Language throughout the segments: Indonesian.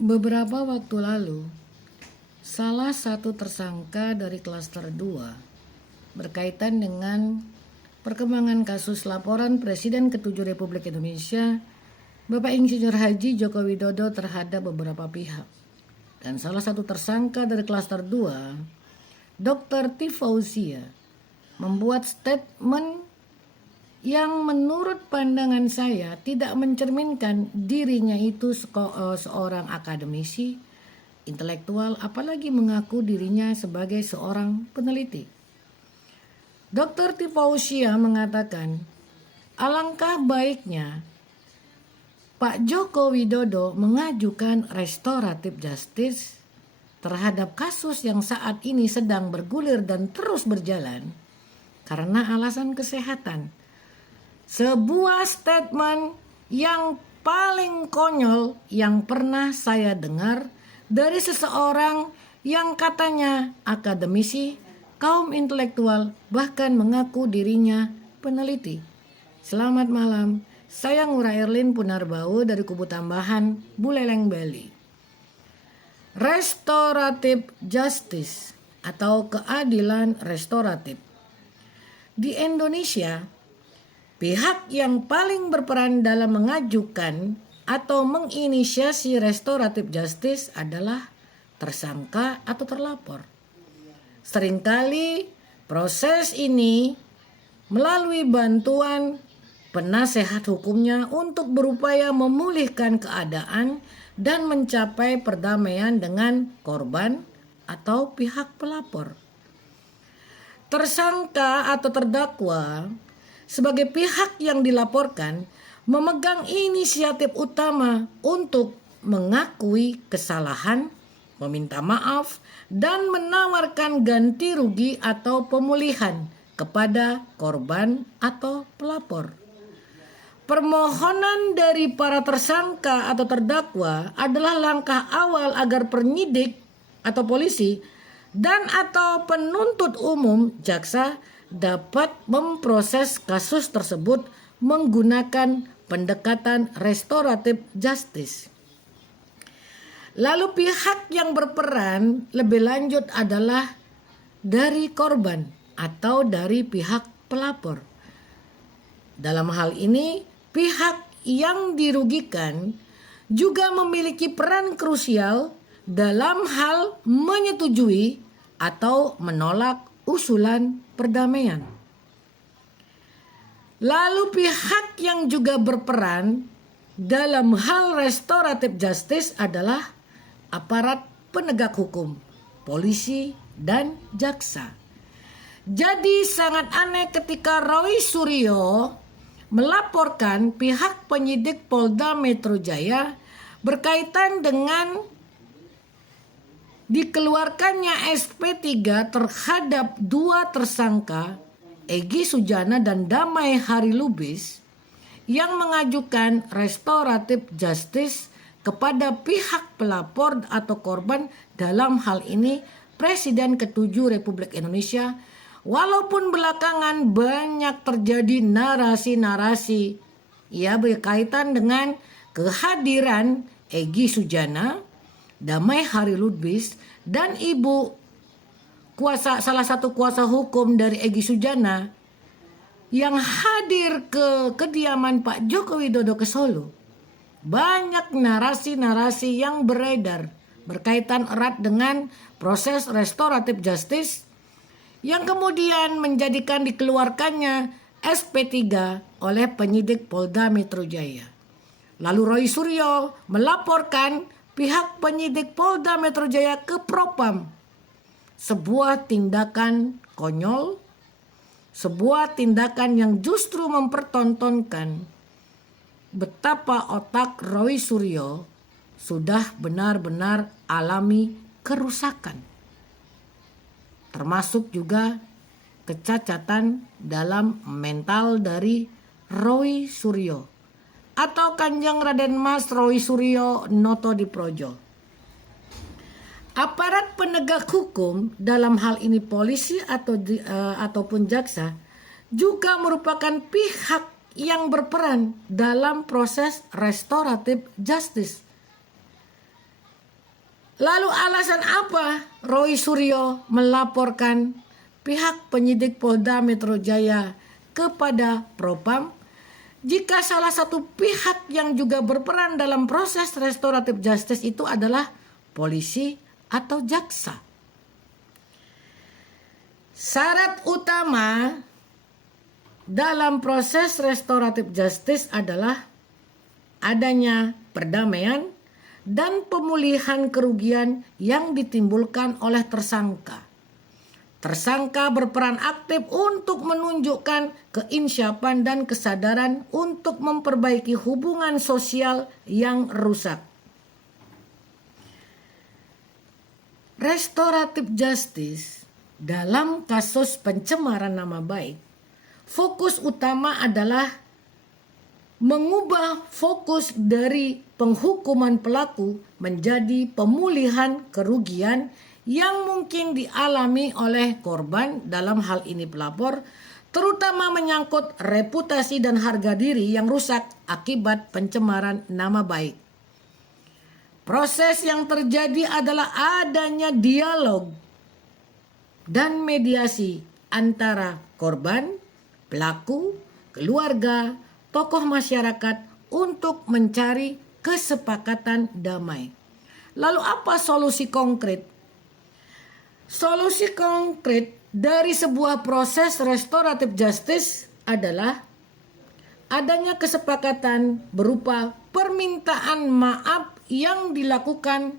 Beberapa waktu lalu, salah satu tersangka dari klaster 2 berkaitan dengan perkembangan kasus laporan Presiden ke-7 Republik Indonesia, Bapak Insinyur Haji Joko Widodo terhadap beberapa pihak. Dan salah satu tersangka dari klaster 2, Dr. T. Fauzia, membuat statement yang menurut pandangan saya tidak mencerminkan dirinya itu seorang akademisi, intelektual, apalagi mengaku dirinya sebagai seorang peneliti. Dr. T. Fauzia mengatakan, alangkah baiknya Pak Joko Widodo mengajukan restoratif justice terhadap kasus yang saat ini sedang bergulir dan terus berjalan karena alasan kesehatan. Sebuah statement yang paling konyol yang pernah saya dengar dari seseorang yang katanya akademisi, kaum intelektual, bahkan mengaku dirinya peneliti. Selamat malam, saya Ngura Erlin Punarbau dari Kubu Tambahan, Buleleng, Bali. Restoratif justice atau keadilan restoratif. Di Indonesia, pihak yang paling berperan dalam mengajukan atau menginisiasi restoratif justice adalah tersangka atau terlapor. Seringkali proses ini melalui bantuan penasehat hukumnya untuk berupaya memulihkan keadaan dan mencapai perdamaian dengan korban atau pihak pelapor. Tersangka atau terdakwa sebagai pihak yang dilaporkan memegang inisiatif utama untuk mengakui kesalahan, meminta maaf, dan menawarkan ganti rugi atau pemulihan kepada korban atau pelapor. Permohonan dari para tersangka atau terdakwa adalah langkah awal agar penyidik atau polisi dan atau penuntut umum jaksa dapat memproses kasus tersebut menggunakan pendekatan restoratif justice. Lalu pihak yang berperan lebih lanjut adalah dari korban atau dari pihak pelapor. Dalam hal ini, pihak yang dirugikan juga memiliki peran krusial dalam hal menyetujui atau menolak usulan perdamaian. Lalu pihak yang juga berperan dalam hal restoratif justice adalah aparat penegak hukum, polisi, dan jaksa. Jadi sangat aneh ketika Roy Suryo melaporkan pihak penyidik Polda Metro Jaya berkaitan dengan dikeluarkannya SP3 terhadap dua tersangka Egy Sujana dan Damai Hari Lubis yang mengajukan restoratif justice kepada pihak pelapor atau korban, dalam hal ini Presiden ke-7 Republik Indonesia. Walaupun belakangan banyak terjadi narasi-narasi berkaitan dengan kehadiran Egy Sujana, Damai Hari Lubis, dan salah satu kuasa hukum dari Egy Sujana yang hadir ke kediaman Pak Joko Widodo ke Solo. Banyak narasi-narasi yang beredar berkaitan erat dengan proses restoratif justice yang kemudian menjadikan dikeluarkannya SP3 oleh penyidik Polda Metro Jaya. Lalu Roy Suryo melaporkan pihak penyidik Polda Metro Jaya ke Propam. Sebuah tindakan konyol, sebuah tindakan yang justru mempertontonkan betapa otak Roy Suryo sudah benar-benar alami kerusakan. Termasuk juga kecacatan dalam mental dari Roy Suryo atau Kanjeng Raden Mas Roy Suryo Noto Diprojo. Aparat penegak hukum, dalam hal ini polisi ataupun jaksa, juga merupakan pihak yang berperan dalam proses restoratif justice. Lalu alasan apa Roy Suryo melaporkan pihak penyidik Polda Metro Jaya kepada Propam jika salah satu pihak yang juga berperan dalam proses restoratif justice itu adalah polisi atau jaksa? Syarat utama dalam proses restoratif justice adalah adanya perdamaian dan pemulihan kerugian yang ditimbulkan oleh tersangka. Tersangka berperan aktif untuk menunjukkan keinsyapan dan kesadaran untuk memperbaiki hubungan sosial yang rusak. Restoratif justice dalam kasus pencemaran nama baik, fokus utama adalah mengubah fokus dari penghukuman pelaku menjadi pemulihan kerugian yang mungkin dialami oleh korban, dalam hal ini pelapor, terutama menyangkut reputasi dan harga diri yang rusak akibat pencemaran nama baik. Proses yang terjadi adalah adanya dialog dan mediasi antara korban, pelaku, keluarga, tokoh masyarakat untuk mencari kesepakatan damai. Lalu apa solusi konkret? Solusi konkret dari sebuah proses restoratif justice adalah adanya kesepakatan berupa permintaan maaf yang dilakukan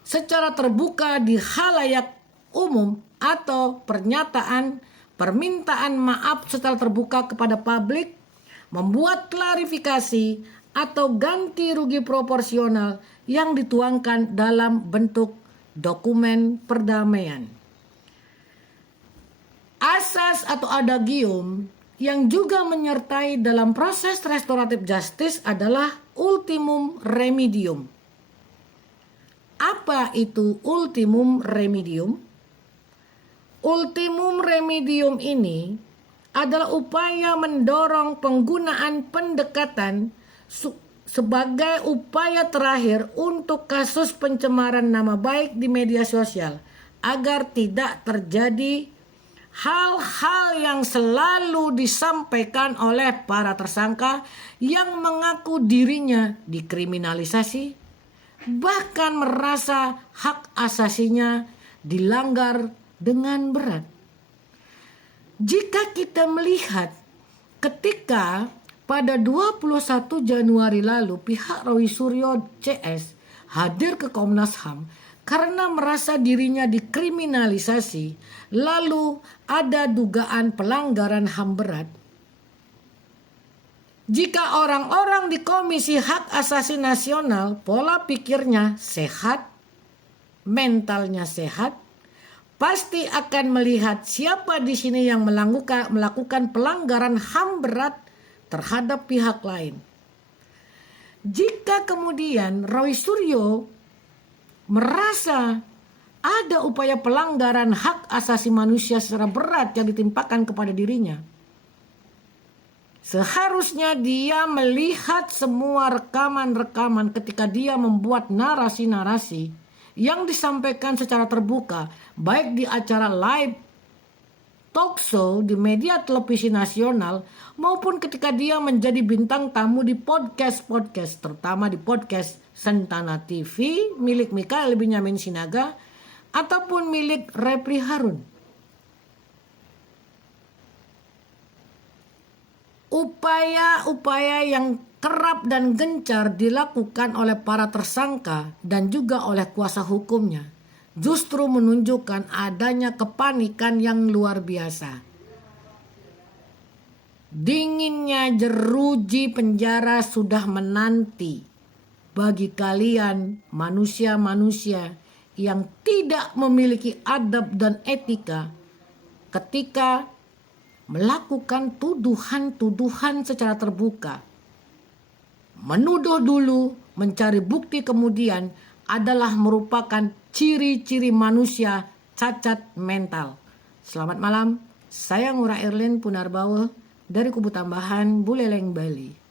secara terbuka di khalayak umum atau pernyataan permintaan maaf secara terbuka kepada publik, membuat klarifikasi atau ganti rugi proporsional yang dituangkan dalam bentuk dokumen perdamaian. Asas atau adagium yang juga menyertai dalam proses restoratif justice adalah ultimum remedium. Apa itu ultimum remedium? Ultimum remedium ini adalah upaya mendorong penggunaan pendekatan sebagai upaya terakhir untuk kasus pencemaran nama baik di media sosial agar tidak terjadi hal-hal yang selalu disampaikan oleh para tersangka yang mengaku dirinya dikriminalisasi, bahkan merasa hak asasinya dilanggar dengan berat. Jika kita melihat ketika pada 21 Januari lalu pihak Roy Suryo CS hadir ke Komnas HAM karena merasa dirinya dikriminalisasi, lalu ada dugaan pelanggaran HAM berat. Jika orang-orang di Komisi Hak Asasi Nasional pola pikirnya sehat, mentalnya sehat, pasti akan melihat siapa di sini yang melakukan pelanggaran HAM berat terhadap pihak lain. Jika kemudian Roy Suryo merasa ada upaya pelanggaran hak asasi manusia secara berat yang ditimpakan kepada dirinya, seharusnya dia melihat semua rekaman-rekaman ketika dia membuat narasi-narasi yang disampaikan secara terbuka, baik di acara live talk show di media televisi nasional maupun ketika dia menjadi bintang tamu di podcast-podcast, terutama di podcast Sentana TV milik Mikael Binyamin Sinaga ataupun milik Repli Harun. Upaya-upaya yang kerap dan gencar dilakukan oleh para tersangka dan juga oleh kuasa hukumnya justru menunjukkan adanya kepanikan yang luar biasa. Dinginnya jeruji penjara sudah menanti bagi kalian manusia-manusia yang tidak memiliki adab dan etika ketika melakukan tuduhan-tuduhan secara terbuka. Menuduh dulu, mencari bukti kemudian adalah merupakan ciri-ciri manusia cacat mental. Selamat malam, saya Ngurah Erlin Punarbawa dari Kubu Tambahan Buleleng, Bali.